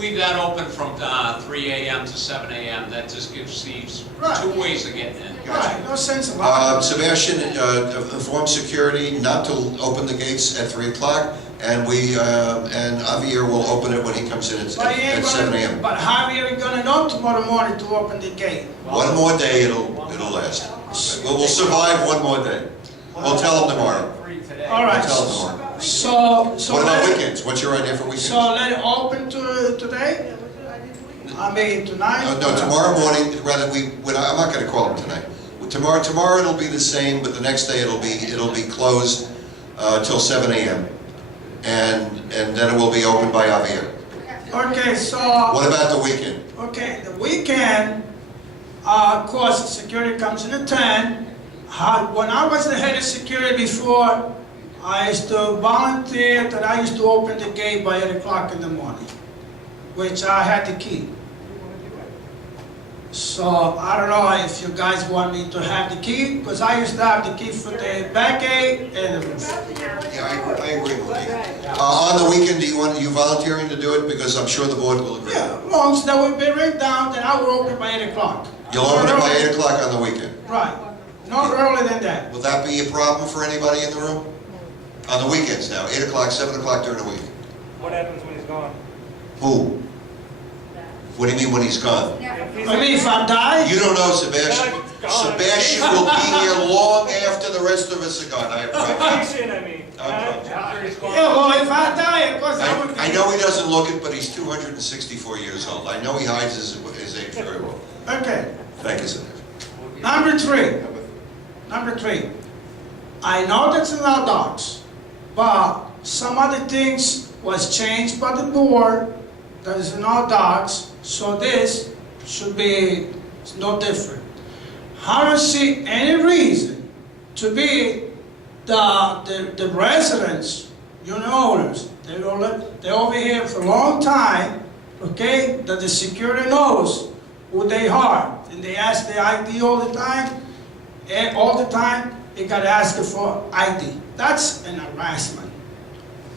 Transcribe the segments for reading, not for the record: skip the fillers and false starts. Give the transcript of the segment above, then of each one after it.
leave that open from 3 a.m. to 7 a.m. That just gives these two ways of getting in. Right, no sense of Sebastian informed security not to open the gates at 3 o'clock, and Javier will open it when he comes in at 7 a.m. But Javier is gonna know tomorrow morning to open the gate. One more day, it'll last. We'll survive one more day. We'll tell him tomorrow. All right. We'll tell him tomorrow. So What about weekends? What's your idea for weekends? So let it open today? I mean tonight? No, tomorrow morning. Rather, I'm not going to call him tonight. Tomorrow it'll be the same, but the next day it'll be closed till 7 a.m. and then it will be opened by Javier. Okay, so. What about the weekend? Okay, the weekend, of course, security comes in at 10. When I was the head of security before, I used to volunteer that I used to open the gate by 8 o'clock in the morning, which I had the key. So I don't know if you guys want me to have the key, because I used to have the key for the back gate and the roof. Yeah, I agree with you. On the weekend, you volunteering to do it? Because I'm sure the board will agree. Yeah, as long as that would be written down, then I will open by 8 o'clock. You'll open it by 8 o'clock on the weekend? Right. Not earlier than that. Will that be a problem for anybody in the room? On the weekends now, 8 o'clock, 7 o'clock during the week? What happens when he's gone? Who? What do you mean when he's gone? I mean, if I die? You don't know, Sebastian. Sebastian will be here long after the rest of us are gone. I promise. Vacation, I mean. Yeah, well, if I die, of course I would be. I know he doesn't look it, but he's 264 years old. I know he hides his age very well. Okay. Thank you, Sebastian. Number three. I know that's in our docs, but some other things was changed by the board that is in our docs, so this should be no different. I don't see any reason to be the residents, unit owners, they're over here for a long time, okay, that the security knows who they are, and they ask the ID all the time, and all the time, they got to ask for ID. That's an harassment.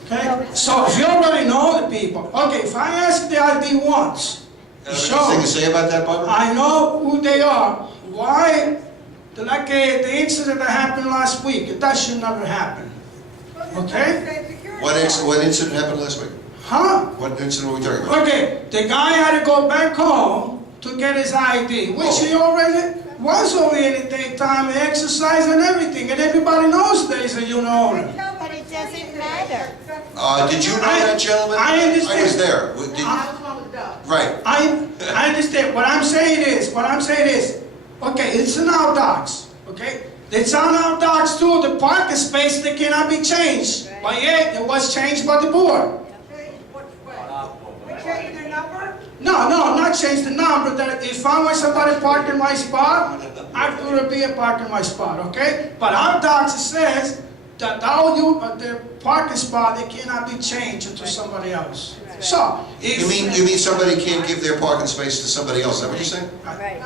Okay? So if you already know the people, okay, if I ask the ID once, Anything to say about that, Barbara? I know who they are. Why? Like the incident that happened last week, that should never happen. Okay? What incident happened last week? Huh? What incident are we talking about? Okay, the guy had to go back home to get his ID, which he already was over here in the daytime, exercise and everything, and everybody knows that he's a unit owner. But it doesn't matter. Did you know that gentleman? I understand. I was there. Right. I understand. What I'm saying is, okay, it's in our docs, okay? It's on our docs too, the parking space, they cannot be changed. But yet, it was changed by the board. Change the number? No, not change the number, that if I want somebody parked in my spot, I'm gonna be a park in my spot, okay? But our docs, it says that the parking spot, they cannot be changed to somebody else. So, if... You mean somebody can't give their parking space to somebody else? Is that what you're saying? Right.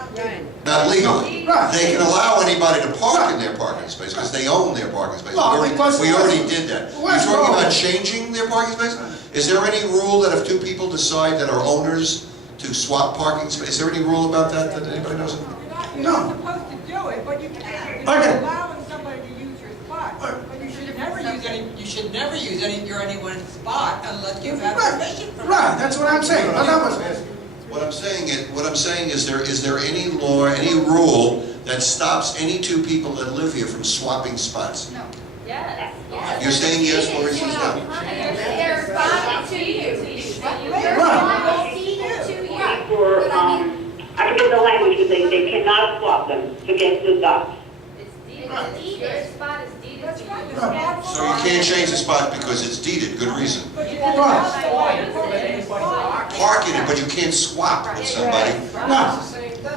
Not legally. Right. They can allow anybody to park in their parking space because they own their parking space. Well, We already did that. You're What's talking wrong? about changing their parking space? Is there any rule that if two people decide that are owners to swap parking space, is there any rule about that anybody knows? No. You're not supposed to do it, but you can. Okay. You're allowing somebody to use your spot, but you should never use anyone's spot unless you have permission from. Right, that's what I'm saying. But that was... What I'm saying is there any law, any rule that stops any two people that live here from swapping spots? No. Yes. You're saying yes, Lori says no. They're responding to you. They're Right. responding to you. For, But I mean, I forget the language, but they cannot swap them to get the dots. it's deeded. Their spot is deeded to you. Right. So you can't change the spot because it's deeded, good reason. Park in it, but you can't swap with somebody. No.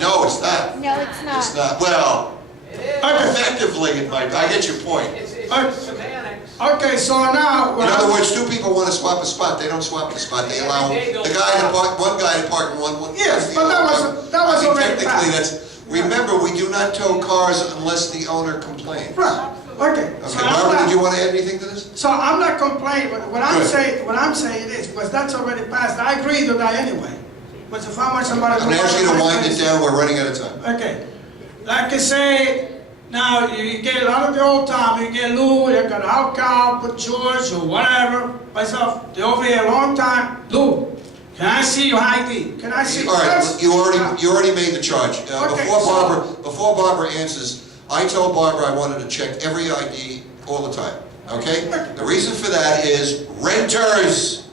No, it's not. No, it's It's not. not. Well, Okay. effectively it might. I get your point. Okay, so now... In other words, two people want to swap a spot, they don't swap the spot, they allow the guy to park, one guy to park in one. Yes, but that was already Technically, passed. remember, we do not tow cars unless the owner complains. Right. Okay. So Okay, I'm Barbara, not- did you want to add anything to this? So I'm not complaining, but what I'm Good. saying is, because that's already passed, I agree with that anyway. But if I want somebody to... I'm gonna ask you to wind it down, we're running out of time. Okay. Like I say, now you get a lot of the old time, you get Lou, you got Al Cow, put George or whatever, myself, they're over here a long time. Lou, can I see your ID? Can I see? All right, you already made the charge. Okay, Before Barbara answers, I told Barbara I wanted to check every ID all the time, okay? The reason for that is renters.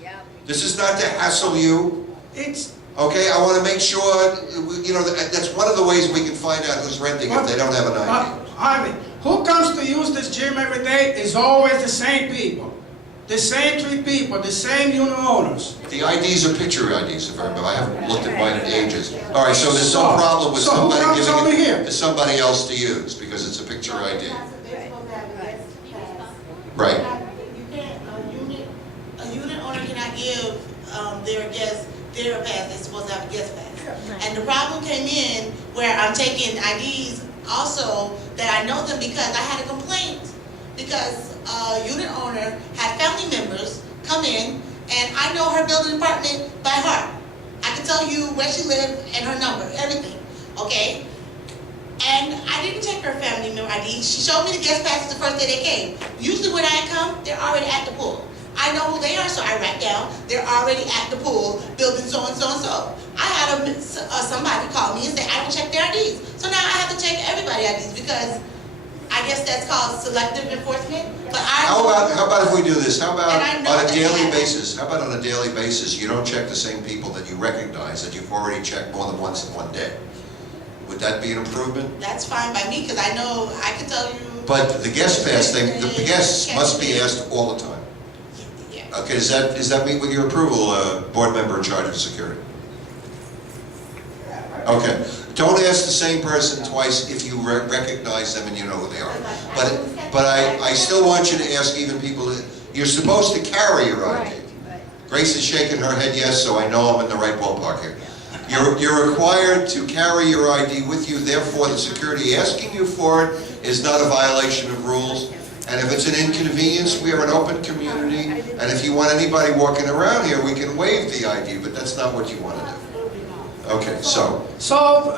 This is not to hassle you, It's, okay? I want to make sure, you know, that's one of the ways we can find out who's renting if they don't have an ID. Harvey, who comes to use this gym every day is always the same people. The same 3 people, the same unit owners. The IDs are picture IDs, if I remember. I haven't looked at mine in ages. All right, so there's no So- problem with so who somebody comes giving over it here? to somebody else to use because it's a picture ID. Right. You can't, a unit owner cannot give, their guests their pass, they're supposed to have a guest pass. And the problem came in where I'm taking IDs also that I know them because I had a complaint. Because a unit owner had family members come in and I know her building department by heart. I can tell you where she lived and her number, everything, okay? And I didn't check her family member ID. She showed me the guest passes the first day they came. Usually when I come, they're already at the pool. I know who they are, so I write down, they're already at the pool, building so and so and so. I had somebody call me and say, I don't check their IDs. So now I have to check everybody's IDs because I guess that's called selective enforcement. But How about if we do this? How about And I know on a that daily happens. basis? How about on a daily basis, you don't check the same people that you recognize that you've already checked more than once in one day? Would that be an improvement? that's fine by me because I know, I can tell you. But the guest pass, the guests must be asked all the time. Yeah. Okay, does that meet with your approval, board member in charge of security? Okay, don't ask the same person twice if you recognize them and you know who they are. But I still want you to ask even people, you're supposed to carry your ID. Grace is shaking her head yes, so I know I'm in the right ballpark here. You're required to carry your ID with you, therefore the security asking you for it is not a violation of rules. And if it's an inconvenience, we are an open community, and if you want anybody walking around here, we can waive the ID, but that's not what you want to do. Okay, so, So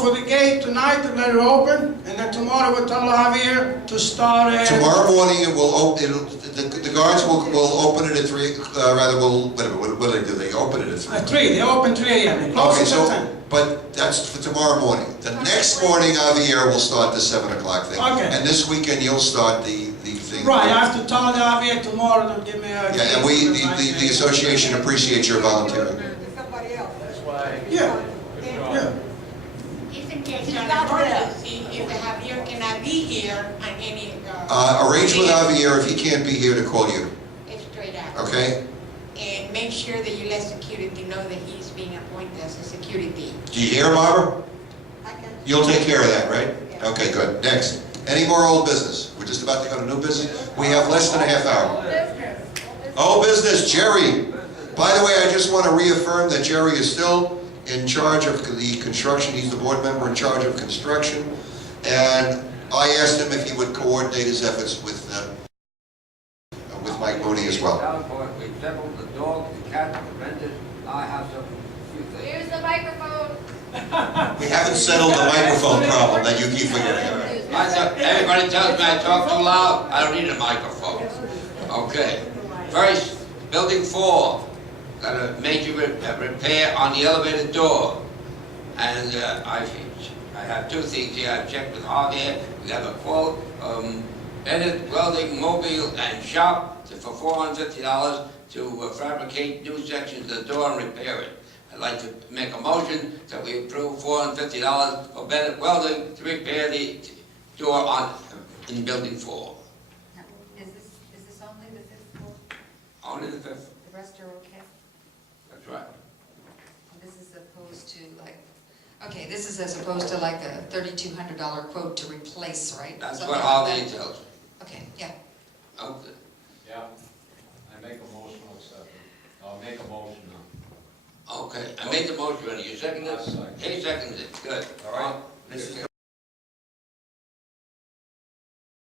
for the gate tonight, to let it open, and then tomorrow we'll tell Javier to start... tomorrow morning it will open, the guards will open it at 3, what do they do? They open it at 3. At 3, they open 3 a.m., they close Okay, at so, 10. but that's for tomorrow morning. The next morning, Javier will start the 7 o'clock thing. Okay. And this weekend, you'll start the thing. Right, I have to tell Javier tomorrow to give me a... Yeah, and the association appreciates your volunteering. Somebody else. Yeah, yeah. If in case of an emergency, if Javier cannot be here on any, Arrange with Javier if he can't be here to call you, it's straight out. okay? And make sure that you let security know that he's being appointed as a security. Do you hear, Barbara? I can. You'll take care of that, right? Okay, good. Next. Any more old business? We're just about to go to new business. We have less than a half hour. Old business, Jerry. By the way, I just want to reaffirm that Jerry is still in charge of the construction. He's the board member in charge of construction. And I asked him if he would coordinate his efforts with Mike Mooney as well. We settled the dog, the cat, the renters. I have some few things. Here's the microphone. We haven't settled the microphone problem that you keep forgetting. All right. Everybody tells me I talk too loud, I don't need a microphone. Okay. First, building 4, got a major repair on the elevator door. And I have 2 things here. I've checked with Javier. We have a quote, Bennett Welding Mobile and Shop for $450 to fabricate new sections of the door and repair it. I'd like to make a motion that we approve $450 for Bennett Welding to repair the door in building 4. Is this only the 5th floor? Only the 5th. The rest are okay? That's right. This is opposed to like, okay, this is as opposed to like a $3,200 quote to replace, right? That's Something what like Javier that. tells me. Okay, yeah. Okay. Yeah, I make a motion to accept it. I'll make a motion now. Okay, I made the motion, you second it? I'll second. He seconds it, good. All right. This is